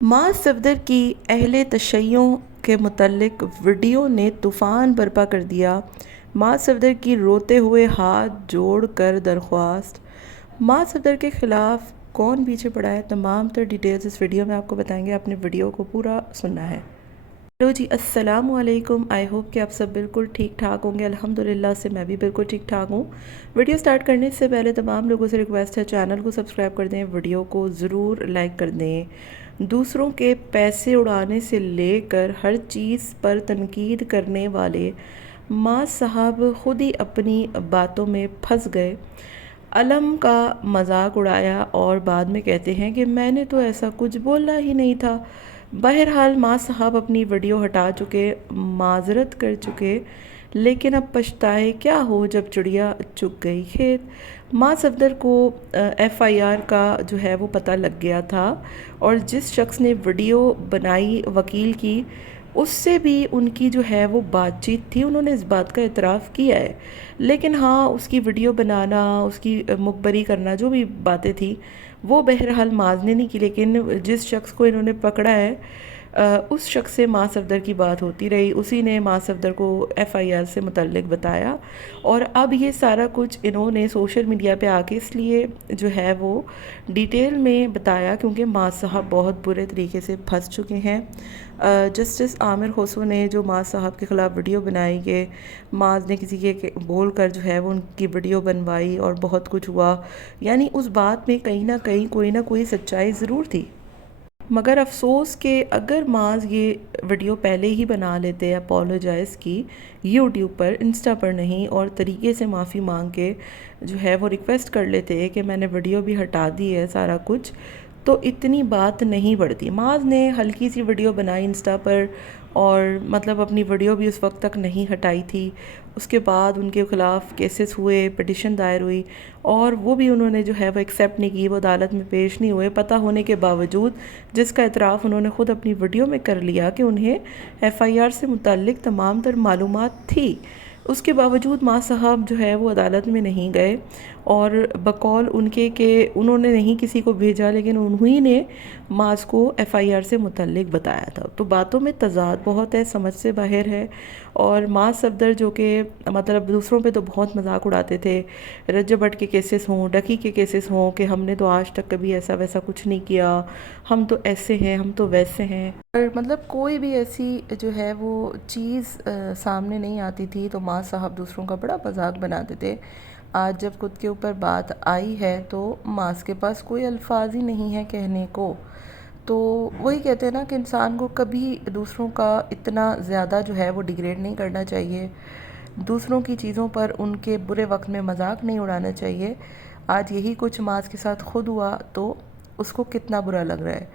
मां सफदर की अहले तशय्युं के मुतल्लिक वीडियो ने तूफ़ान बर्पा कर दिया। मां सफदर की रोते हुए हाथ जोड़ कर दरख्वास्त। मां सफदर के ख़िलाफ़ कौन पीछे पड़ा है, तमाम तर डिटेल्स इस वीडियो में आपको बताएंगे। आपने वीडियो को पूरा सुनना है। हेलो जी, अस्सलाम वालेकुम। आई होप कि आप सब बिल्कुल ठीक ठाक होंगे। अल्हम्दुलिल्लाह से मैं भी बिल्कुल ठीक ठाक हूँ। वीडियो स्टार्ट करने से पहले तमाम लोगों से रिक्वेस्ट है, चैनल को सब्सक्राइब कर दें, वीडियो को ज़रूर लाइक कर दें। दूसरों के पैसे उड़ाने से लेकर हर चीज़ पर तनकीद करने वाले मां साहब ख़ुद ही अपनी बातों में फंस गए। अलम का मजाक उड़ाया और बाद में कहते हैं कि मैंने तो ऐसा कुछ बोला ही नहीं था। बहरहाल मां साहब अपनी वीडियो हटा चुके, माजरत कर चुके, लेकिन अब पछताए क्या हो जब चिड़िया चुग गई खेत। मां सफदर को एफआईआर का जो है वो पता लग गया था और जिस शख्स ने वीडियो बनाई वकील की, उससे भी उनकी जो है वो बातचीत थी। उन्होंने इस बात का इतराफ़ किया है, लेकिन हाँ, उसकी वीडियो बनाना, उसकी मुखबरी करना, जो भी बातें थी वो बहरहाल माज ने नहीं की। लेकिन जिस शख्स को इन्होंने पकड़ा है उस शख्स से मां सफदर की बात होती रही। उसी ने मां सफदर को एफआईआर से मुतल्लिक बताया और अब ये सारा कुछ इन्होंने सोशल मीडिया पे आके इसलिए जो है वो डिटेल में बताया क्योंकि मां साहब बहुत बुरे तरीके से फंस चुके हैं। जस्टिस आमिर खुसरो ने जो मां साहब के ख़िलाफ़ वीडियो बनाई कि माज ने किसी के बोल कर जो है वो उनकी वीडियो बनवाई और बहुत कुछ हुआ, यानी उस बात में कहीं ना कोई सच्चाई ज़रूर थी। मगर अफसोस कि अगर माज ये वीडियो पहले ही बना लेते अपोलोजाइज़ की यूट्यूब पर, इंस्टा पर नहीं, और तरीके से माफ़ी मांग के जो है वो रिक्वेस्ट कर लेते कि मैंने वीडियो भी हटा दी है सारा कुछ, तो इतनी बात नहीं बढ़ती। माज ने हल्की सी वीडियो बनाई इंस्टा पर और मतलब अपनी वीडियो भी उस वक्त तक नहीं हटाई थी। उसके बाद उनके ख़िलाफ़ केसेस हुए, पिटिशन दायर हुई और वो भी उन्होंने जो है वो एक्सेप्ट नहीं की, वो अदालत में पेश नहीं हुए, पता होने के बावजूद, जिसका इतराफ़ उन्होंने ख़ुद अपनी वीडियो में कर लिया कि उन्हें एफआईआर से मुतल्लिक तमाम तर मालूमात थी। उसके बावजूद मां साहब जो है वो अदालत में नहीं गए और बकौल उनके कि उन्होंने नहीं किसी को भेजा, लेकिन उन्हीं ने माज को एफआईआर से मुतल्लिक बताया था। तो बातों में तज़ाद बहुत है, समझ से बाहर है। और माज सफदर जो कि मतलब दूसरों पे तो बहुत मजाक उड़ाते थे, रज्जब भट्ट के केसेस हों, डकी के केसेस हों कि हमने तो आज तक कभी ऐसा वैसा कुछ नहीं किया, हम तो ऐसे हैं, हम तो वैसे हैं, और मतलब कोई भी ऐसी जो है वो चीज़ सामने नहीं आती थी तो मां साहब दूसरों का बड़ा मजाक बनाते थे। आज जब खुद के ऊपर बात आई है तो मास के पास कोई अल्फाज ही नहीं है कहने को। तो वही कहते हैं ना कि इंसान को कभी दूसरों का इतना ज़्यादा जो है वो डिग्रेड नहीं करना चाहिए, दूसरों की चीज़ों पर उनके बुरे वक्त में मजाक नहीं उड़ाना चाहिए। आज यही कुछ माज के साथ खुद हुआ तो उसको कितना बुरा लग रहा है।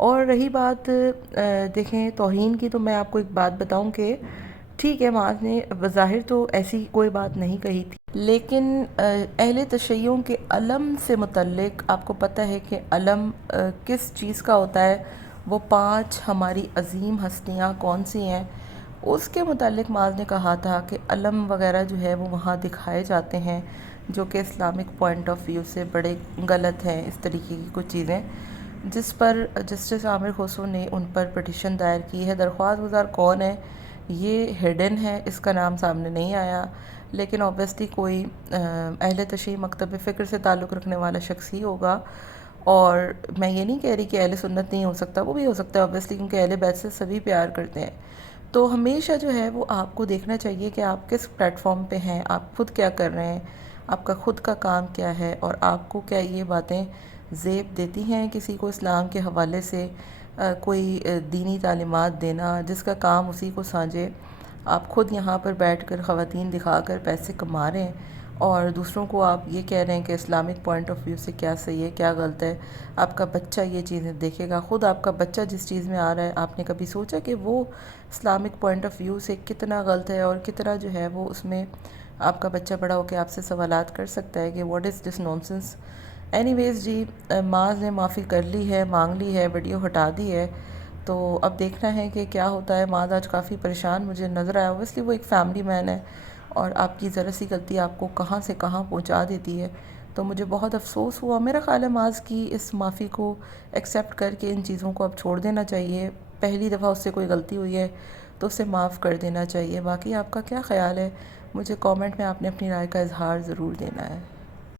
और रही बात देखें तौहीन की, तो मैं आपको एक बात बताऊं कि ठीक है, माज ने बज़ाहिर तो ऐसी कोई बात नहीं कही थी, लेकिन अहले तशय्युं के अलम से मुतल्लिक आपको पता है कि अलम किस चीज़ का होता है, वो 5 हमारी अजीम हस्तियाँ कौन सी हैं, उसके मुतालिक माज ने कहा था कि अलम वगैरह जो है वो वहाँ दिखाए जाते हैं जो कि इस्लामिक पॉइंट ऑफ व्यू से बड़े गलत हैं। इस तरीके की कुछ चीज़ें जिस पर जस्टिस आमिर खुसरो ने उन पर पिटिशन दायर की है। दरख्वास्त गुज़ार कौन है ये हिडन है, इसका नाम सामने नहीं आया, लेकिन ऑब्वियसली कोई अहले तशय्युं मकतब फ़िक्र से ताल्लुक़ रखने वाला शख्स ही होगा। और मैं ये नहीं कह रही कि अहले सुन्नत नहीं हो सकता, वो भी हो सकता है ऑब्वियसली, क्योंकि अहले बैत से सभी प्यार करते हैं। तो हमेशा जो है वो आपको देखना चाहिए कि आप किस प्लेटफॉर्म पे हैं, आप खुद क्या कर रहे हैं, आपका खुद का काम क्या है, और आपको क्या ये बातें ज़ेब देती हैं किसी को इस्लाम के हवाले से कोई दीनी तालीमात देना, जिसका काम उसी को साझे। आप खुद यहाँ पर बैठकर ख़वातीन दिखाकर पैसे कमा रहे हैं और दूसरों को आप ये कह रहे हैं कि इस्लामिक पॉइंट ऑफ व्यू से क्या सही है क्या गलत है। आपका बच्चा ये चीज़ें देखेगा, ख़ुद आपका बच्चा जिस चीज़ में आ रहा है, आपने कभी सोचा कि वो इस्लामिक पॉइंट ऑफ व्यू से कितना गलत है और कितना जो है वो उसमें आपका बच्चा बड़ा होकर आपसे सवालात कर सकता है कि what is this nonsense. Anyways जी, माज ने माफ़ी कर ली है, मांग ली है, वीडियो हटा दी है, तो अब देखना है कि क्या होता है। माज आज काफ़ी परेशान मुझे नज़र आया। ओबियसली वो एक फ़ैमिली मैन है और आपकी ज़रा सी गलती आपको कहाँ से कहाँ पहुँचा देती है। تو مجھے بہت افسوس ہوا. میرا خیال ہے معاذ کی اس معافی کو ایکسیپٹ کر کے ان چیزوں کو اب چھوڑ دینا چاہیے. پہلی دفعہ اس سے کوئی غلطی ہوئی ہے تو اسے معاف کر دینا چاہیے. باقی آپ کا کیا خیال ہے؟ مجھے کامنٹ میں آپ نے اپنی رائے کا اظہار ضرور دینا ہے.